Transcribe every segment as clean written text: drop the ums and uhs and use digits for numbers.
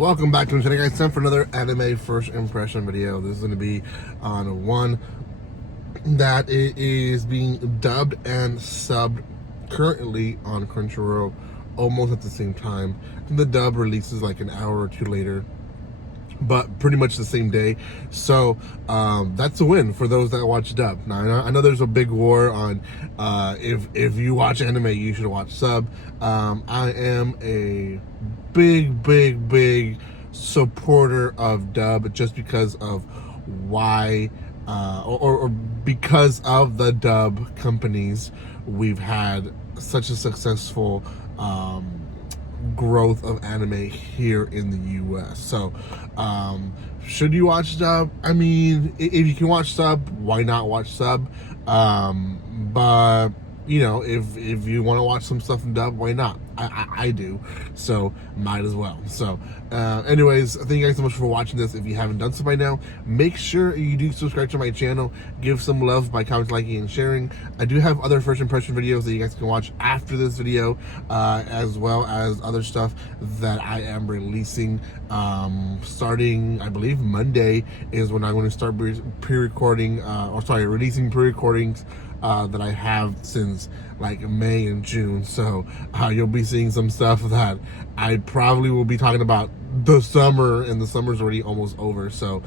Welcome back to the channel, guys. Time for another anime first impression video. This is going to be on one that it is being dubbed and subbed currently on Crunchyroll almost at the same time. And the dub releases like an hour or two later, but pretty much the same day. So that's a win for those that watch dub. Now I know there's a big war on if you watch anime you should watch sub. I am a big supporter of dub just because of why or because of the dub companies we've had such a successful growth of anime here in the US. So should you watch dub? I mean, if you can watch sub, why not watch sub? But you know, if you want to watch some stuff in dub, why not? I do, so might as well. So anyways, thank you guys so much for watching this. If you haven't done so by now, make sure you do subscribe to my channel. Give some love by commenting, liking, and sharing. I do have other first impression videos that you guys can watch after this video, as well as other stuff that I am releasing starting, I believe, Monday is when I'm going to start releasing pre-recordings that I have since like May and June. So you'll be seeing some stuff that I probably will be talking about the summer, and the summer's already almost over. So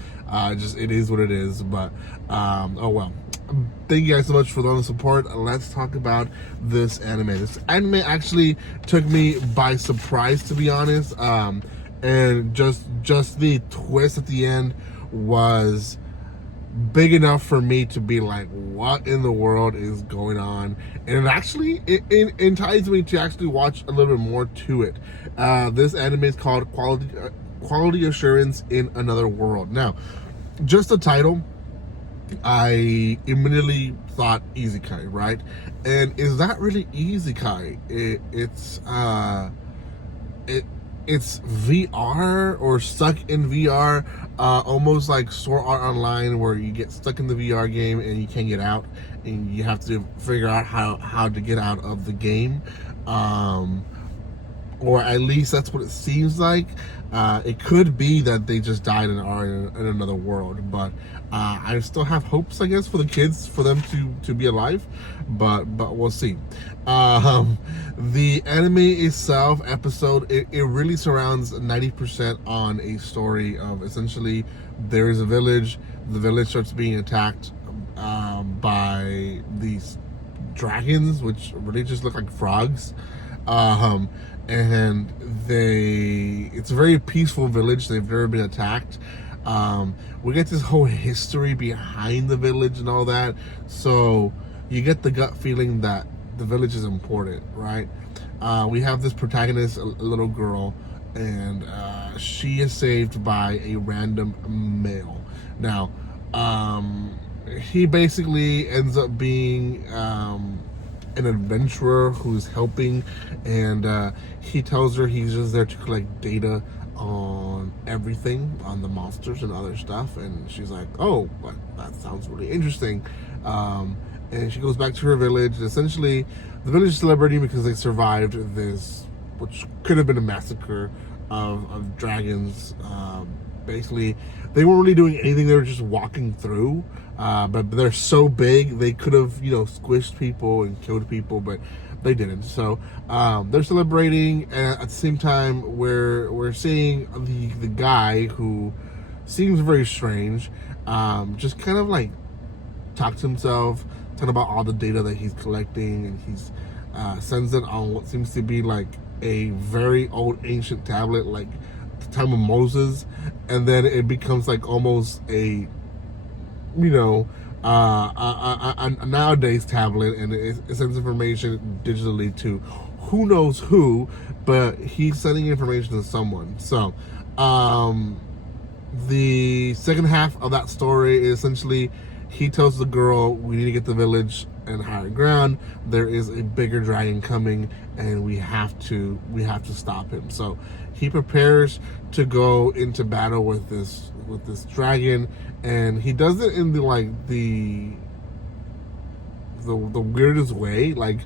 just it is what it is. But oh well. Thank you guys so much for the support. Let's talk about this anime. This anime actually took me by surprise, to be honest. And just the twist at the end was big enough for me to be like, what in the world is going on? And it actually it entices me to actually watch a little bit more to it. This anime is called Quality Assurance in Another World. Now, just the title, I immediately thought isekai, right? And is that really isekai? It's VR or stuck in VR, almost like Sword Art Online, where you get stuck in the VR game and you can't get out, and you have to figure out how to get out of the game, or at least that's what it seems like. It could be that they just died and are in another world, but I still have hopes, I guess, for the kids, for them to be alive, but we'll see. The anime itself, it really surrounds 90% on a story of essentially there is a village. The village starts being attacked by these dragons, which really just look like frogs. And it's a very peaceful village. They've never been attacked. We get this whole history behind the village and all that, so you get the gut feeling that the village is important, right? We have this protagonist, a little girl, and she is saved by a random male. Now, he basically ends up being an adventurer who's helping, and he tells her he's just there to collect data on everything, on the monsters and other stuff, and she's like, oh, well, that sounds really interesting. And she goes back to her village. Essentially, the village is celebrating because they survived this, which could have been a massacre of dragons. Basically, they weren't really doing anything. They were just walking through. But they're so big, they could have, squished people and killed people, but they didn't. So they're celebrating, and at the same time, we're seeing the guy who seems very strange, just kind of like talk to himself, talking about all the data that he's collecting, and he's sends it on what seems to be like a very old ancient tablet, like the time of Moses, and then it becomes like almost a nowadays tablet, and it sends information digitally to who knows who, but he's sending information to someone. So the second half of that story is essentially he tells the girl, we need to get the village and higher ground. There is a bigger dragon coming, and we have to stop him. So he prepares to go into battle with this dragon, and he does it in the weirdest way. Like,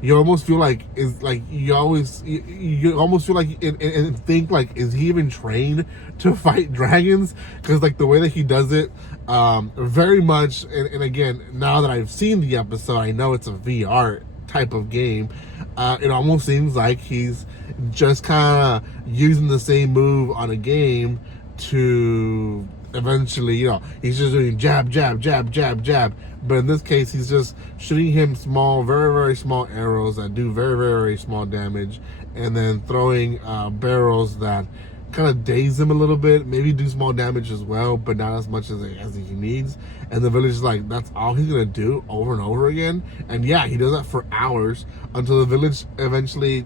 you almost feel like you almost feel like and think like, is he even trained to fight dragons? Because like the way that he does it, very much, and again, now that I've seen the episode, I know it's a VR type of game. It almost seems like he's just kind of using the same move on a game to eventually, he's just doing jab, jab, jab, jab, jab. But in this case, he's just shooting him small, very, very small arrows that do very, very, very small damage, and then throwing barrels that kind of daze him a little bit, maybe do small damage as well, but not as much as he needs. And the village is like, that's all he's gonna do over and over again. And yeah, he does that for hours until the village eventually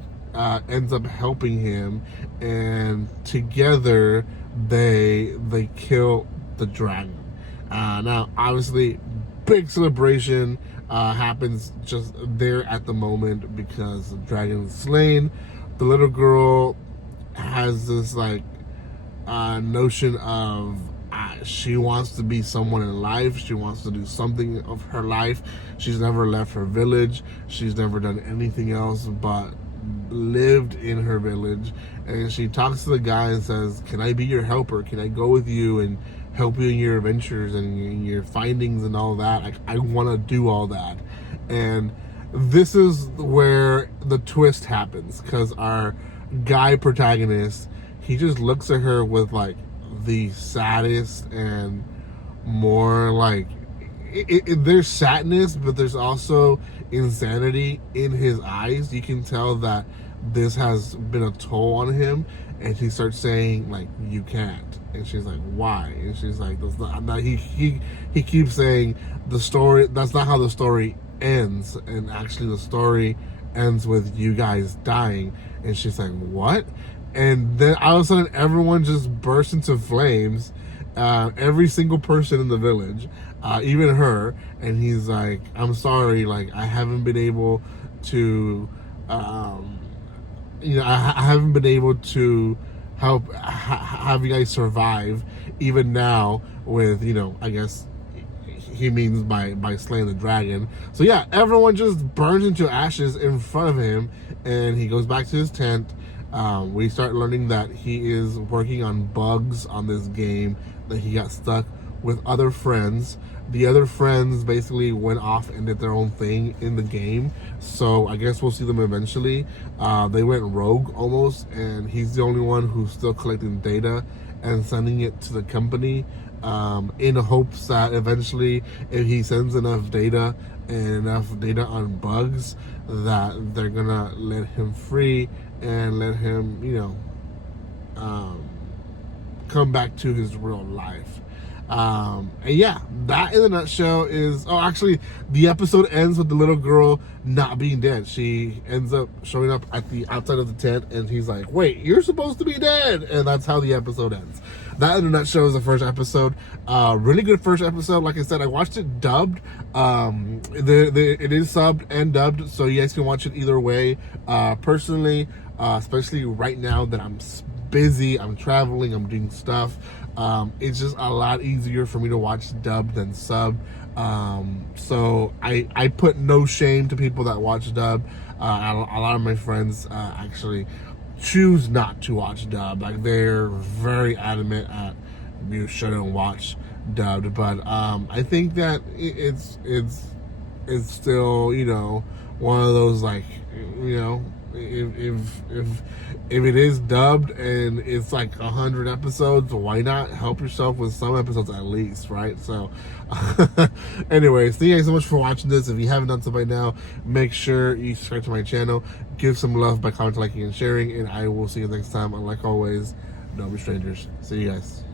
ends up helping him, and together they kill the dragon. Now, obviously, big celebration happens just there at the moment because the dragon is slain. The little girl has this like notion of she wants to be someone in life. She wants to do something of her life. She's never left her village. She's never done anything else but lived in her village. And she talks to the guy and says, can I be your helper? Can I go with you and help you in your adventures and your findings and all that? Like, I want to do all that. And this is where the twist happens, because our guy protagonist, he just looks at her with like the saddest and more like there's sadness, but there's also insanity in his eyes. You can tell that this has been a toll on him, and he starts saying like, you can't. And she's like, why? And she's like, that's not he keeps saying the story, that's not how the story ends, and actually the story ends with you guys dying. And she's like, what? And then all of a sudden everyone just bursts into flames, every single person in the village, even her. And he's like, I'm sorry, like I haven't been able to I haven't been able to help have you guys survive even now with, I guess he means by slaying the dragon. So yeah, everyone just burns into ashes in front of him, and he goes back to his tent. We start learning that he is working on bugs on this game, that he got stuck with other friends. The other friends basically went off and did their own thing in the game, so I guess we'll see them eventually. They went rogue almost, and he's the only one who's still collecting data and sending it to the company, in hopes that eventually, if he sends enough data and enough data on bugs, that they're gonna let him free and let him, come back to his real life. And yeah, that in a nutshell is, actually the episode ends with the little girl not being dead. She ends up showing up at the outside of the tent, and he's like, wait, you're supposed to be dead. And that's how the episode ends. That in a nutshell is the first episode. Really good first episode. Like I said, I watched it dubbed. It is subbed and dubbed, so you guys can watch it either way. Personally, especially right now that I'm busy, I'm traveling, I'm doing stuff, it's just a lot easier for me to watch dubbed than subbed. So I put no shame to people that watch dubbed. A lot of my friends actually choose not to watch dubbed. Like, they're very adamant at you shouldn't watch dubbed. But I think that it's still, one of those, like, if it is dubbed and it's like 100 episodes, why not help yourself with some episodes at least, right? So anyways, thank you guys so much for watching this. If you haven't done so by now, make sure you subscribe to my channel, give some love by commenting, liking, and sharing, and I will see you next time. And like always, don't be strangers. See you guys.